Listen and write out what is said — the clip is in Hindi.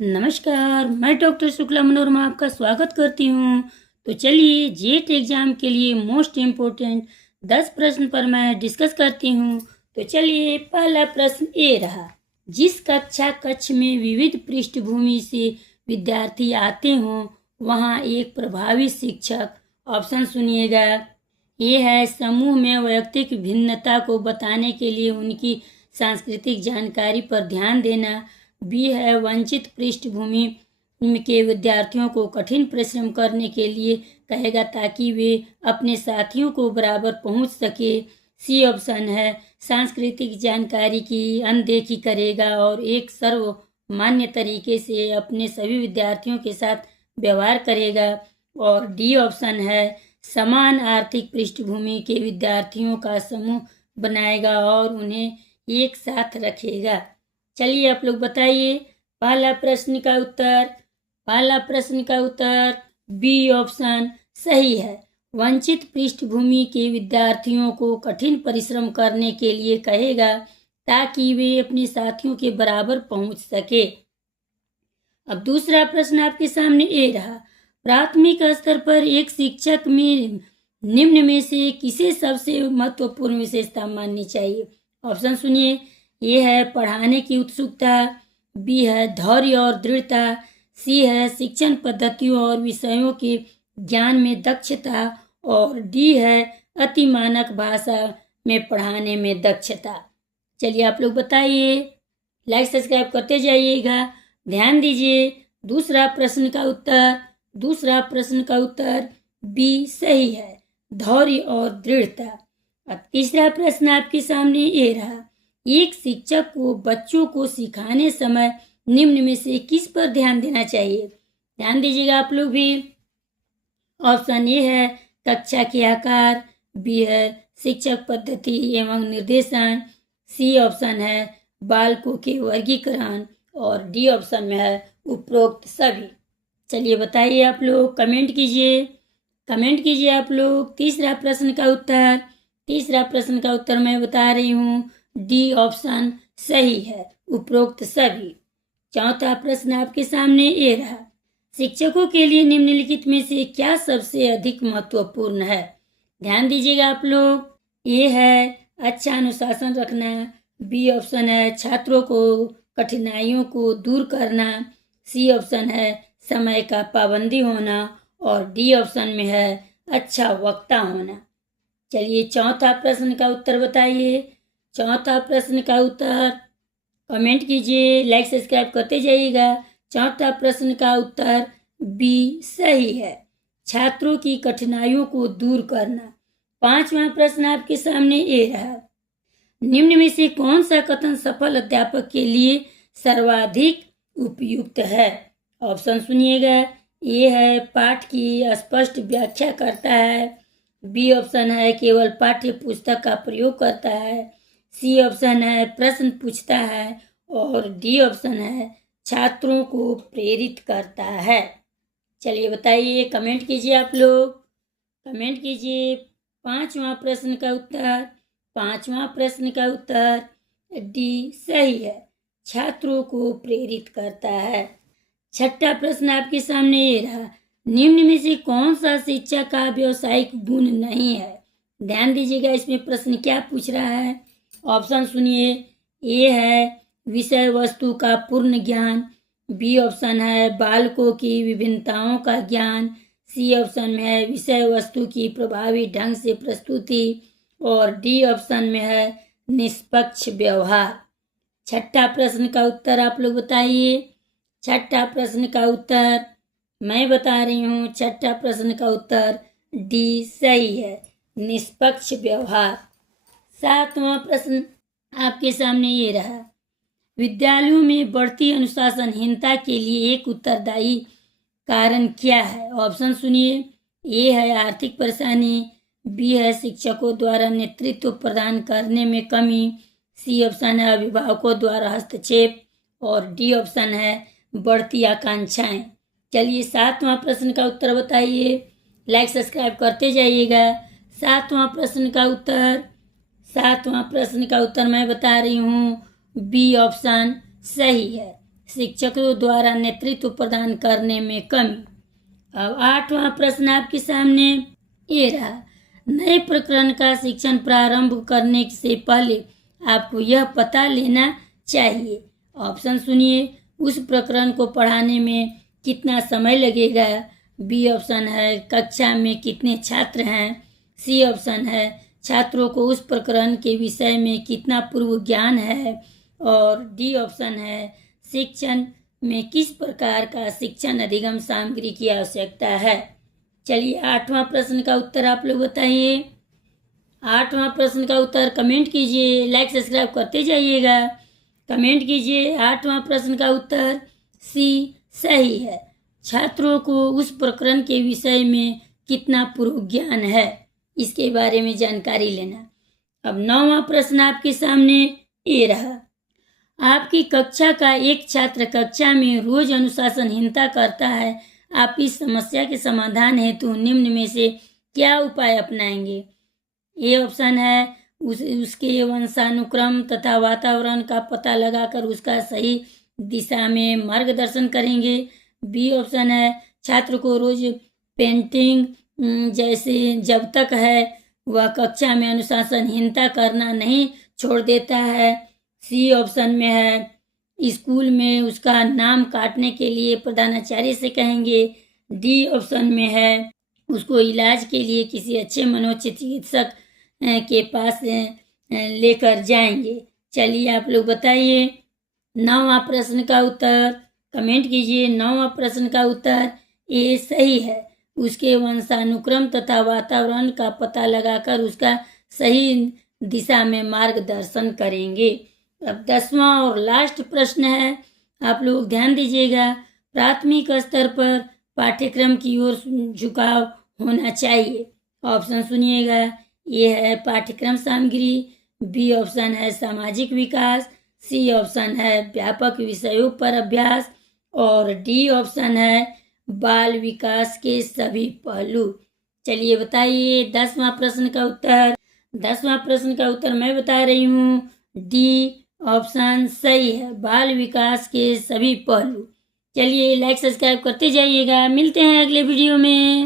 नमस्कार, मैं डॉक्टर शुक्ला मनोरमा आपका स्वागत करती हूँ। तो चलिए जेट एग्जाम के लिए मोस्ट इम्पोर्टेंट 10 प्रश्न पर मैं डिस्कस करती हूँ। तो चलिए पहला प्रश्न ये रहा। जिस कक्ष में विविध पृष्ठभूमि से विद्यार्थी आते हों वहाँ एक प्रभावी शिक्षक। ऑप्शन सुनिएगा। ये है समूह में वैयक्तिक भिन्नता को बताने के लिए उनकी सांस्कृतिक जानकारी पर ध्यान देना। बी है वंचित पृष्ठभूमि के विद्यार्थियों को कठिन परिश्रम करने के लिए कहेगा ताकि वे अपने साथियों को बराबर पहुंच सके। सी ऑप्शन है सांस्कृतिक जानकारी की अनदेखी करेगा और एक सर्वमान्य तरीके से अपने सभी विद्यार्थियों के साथ व्यवहार करेगा। और डी ऑप्शन है समान आर्थिक पृष्ठभूमि के विद्यार्थियों का समूह बनाएगा और उन्हें एक साथ रखेगा। चलिए आप लोग बताइए पहला प्रश्न का उत्तर बी ऑप्शन सही है। वंचित पृष्ठभूमि के विद्यार्थियों को कठिन परिश्रम करने के लिए कहेगा ताकि वे अपने साथियों के बराबर पहुंच सके। अब दूसरा प्रश्न आपके सामने ये रहा। प्राथमिक स्तर पर एक शिक्षक में निम्न में से किसे सबसे महत्वपूर्ण विशेषता माननी चाहिए। ऑप्शन सुनिए। ये है पढ़ाने की उत्सुकता, बी है धैर्य और दृढ़ता, सी है शिक्षण पद्धतियों और विषयों के ज्ञान में दक्षता और डी है अति मानक भाषा में पढ़ाने में दक्षता। चलिए आप लोग बताइए, लाइक सब्सक्राइब करते जाइएगा। ध्यान दीजिए दूसरा प्रश्न का उत्तर बी सही है, धैर्य और दृढ़ता। अब तीसरा प्रश्न आपके सामने ये रहा। एक शिक्षक को बच्चों को सिखाने समय निम्न में से किस पर ध्यान देना चाहिए। ध्यान दीजिएगा आप लोग भी। ऑप्शन ए है कक्षा के आकार, बी है शिक्षक पद्धति एवं निर्देशन, सी ऑप्शन है बालकों के वर्गीकरण और डी ऑप्शन में है उपरोक्त सभी। चलिए बताइए आप लोग, कमेंट कीजिए आप लोग। तीसरा प्रश्न का उत्तर मैं बता रही हूँ, डी ऑप्शन सही है, उपरोक्त सभी। चौथा प्रश्न आपके सामने ये रहा। शिक्षकों के लिए निम्नलिखित में से क्या सबसे अधिक महत्वपूर्ण है। ध्यान दीजिएगा आप लोग। ए है अच्छा अनुशासन रखना, बी ऑप्शन है छात्रों को कठिनाइयों को दूर करना, सी ऑप्शन है समय का पाबंदी होना और डी ऑप्शन में है अच्छा वक्ता होना। चलिए चौथा प्रश्न का उत्तर बताइए। चौथा प्रश्न का उत्तर कमेंट कीजिए, लाइक सब्सक्राइब करते जाइएगा। चौथा प्रश्न का उत्तर बी सही है, छात्रों की कठिनाइयों को दूर करना। पांचवा प्रश्न आपके सामने ये रहा। निम्न में से कौन सा कथन सफल अध्यापक के लिए सर्वाधिक उपयुक्त है। ऑप्शन सुनिएगा। ए है पाठ की स्पष्ट व्याख्या करता है, बी ऑप्शन है केवल पाठ्य पुस्तक का प्रयोग करता है, सी ऑप्शन है प्रश्न पूछता है और डी ऑप्शन है छात्रों को प्रेरित करता है। चलिए बताइए, कमेंट कीजिए आप लोग, कमेंट कीजिए। पांचवा प्रश्न का उत्तर डी सही है, छात्रों को प्रेरित करता है। छठा प्रश्न आपके सामने ये रहा। निम्न में से कौन सा शिक्षा का व्यवसायिक गुण नहीं है। ध्यान दीजिएगा इसमें प्रश्न क्या पूछ रहा है। ऑप्शन सुनिए। ए है विषय वस्तु का पूर्ण ज्ञान, बी ऑप्शन है बालकों की विभिन्नताओं का ज्ञान, सी ऑप्शन में है विषय वस्तु की प्रभावी ढंग से प्रस्तुति और डी ऑप्शन में है निष्पक्ष व्यवहार। छठा प्रश्न का उत्तर आप लोग बताइए। छठा प्रश्न का उत्तर मैं बता रही हूँ। छठा प्रश्न का उत्तर डी सही है, निष्पक्ष व्यवहार। सातवां प्रश्न आपके सामने ये रहा। विद्यालयों में बढ़ती अनुशासनहीनता के लिए एक उत्तरदायी कारण क्या है। ऑप्शन सुनिए। ए है आर्थिक परेशानी, बी है शिक्षकों द्वारा नेतृत्व प्रदान करने में कमी, सी ऑप्शन है अभिभावकों द्वारा हस्तक्षेप और डी ऑप्शन है बढ़ती आकांक्षाएं। चलिए सातवां प्रश्न का उत्तर बताइए, लाइक सब्सक्राइब करते जाइएगा। सातवां प्रश्न का उत्तर मैं बता रही हूँ, बी ऑप्शन सही है, शिक्षकों द्वारा नेतृत्व प्रदान करने में कमी। अब 8वां प्रश्न आपके सामने ये रहा, नए प्रकरण का शिक्षण प्रारंभ करने से पहले आपको यह पता लेना चाहिए। ऑप्शन सुनिए, उस प्रकरण को पढ़ाने में कितना समय लगेगा। बी ऑप्शन है, कक्षा में कितने छात्र हैं। सी ऑप्शन है, छात्रों को उस प्रकरण के विषय में कितना पूर्व ज्ञान है। और डी ऑप्शन है, शिक्षण में किस प्रकार का शिक्षण अधिगम सामग्री की आवश्यकता है। चलिए 8वां प्रश्न का उत्तर आप लोग बताइए। 8वां प्रश्न का उत्तर कमेंट कीजिए, लाइक सब्सक्राइब करते जाइएगा। कमेंट कीजिए 8वां प्रश्न का उत्तर सी सही है। छात्रों को उस प्रकरण के विषय में कितना पूर्व ज्ञान है, इसके बारे में जानकारी लेना। अब 9वां प्रश्न आपके सामने ये रहा, आपकी कक्षा का एक छात्र कक्षा में रोज अनुशासनहीनता करता है। आप इस समस्या के समाधान हेतु निम्न में से क्या उपाय अपनाएंगे। ए ऑप्शन है, उसके वंशानुक्रम तथा वातावरण का पता लगाकर उसका सही दिशा में मार्गदर्शन करेंगे। बी ऑप्शन है, छात्र को रोज पेंटिंग जैसे जब तक है वह कक्षा में अनुशासनहीनता करना नहीं छोड़ देता है। सी ऑप्शन में है, स्कूल में उसका नाम काटने के लिए प्रधानाचार्य से कहेंगे। डी ऑप्शन में है, उसको इलाज के लिए किसी अच्छे मनोचिकित्सक के पास लेकर जाएंगे। चलिए आप लोग बताइए 9वां प्रश्न का उत्तर कमेंट कीजिए। 9वां प्रश्न का उत्तर ए सही है, उसके वंशानुक्रम तथा वातावरण का पता लगाकर उसका सही दिशा में मार्गदर्शन करेंगे। अब 10वां और लास्ट प्रश्न है, आप लोग ध्यान दीजिएगा। प्राथमिक स्तर पर पाठ्यक्रम की ओर झुकाव होना चाहिए। ऑप्शन सुनिएगा, ये है पाठ्यक्रम सामग्री। बी ऑप्शन है सामाजिक विकास। सी ऑप्शन है व्यापक विषयों पर अभ्यास। और डी ऑप्शन है बाल विकास के सभी पहलू। चलिए बताइए 10वां प्रश्न का उत्तर। 10वां प्रश्न का उत्तर मैं बता रही हूँ, डी ऑप्शन सही है, बाल विकास के सभी पहलू। चलिए लाइक सब्सक्राइब करते जाइएगा। मिलते हैं अगले वीडियो में।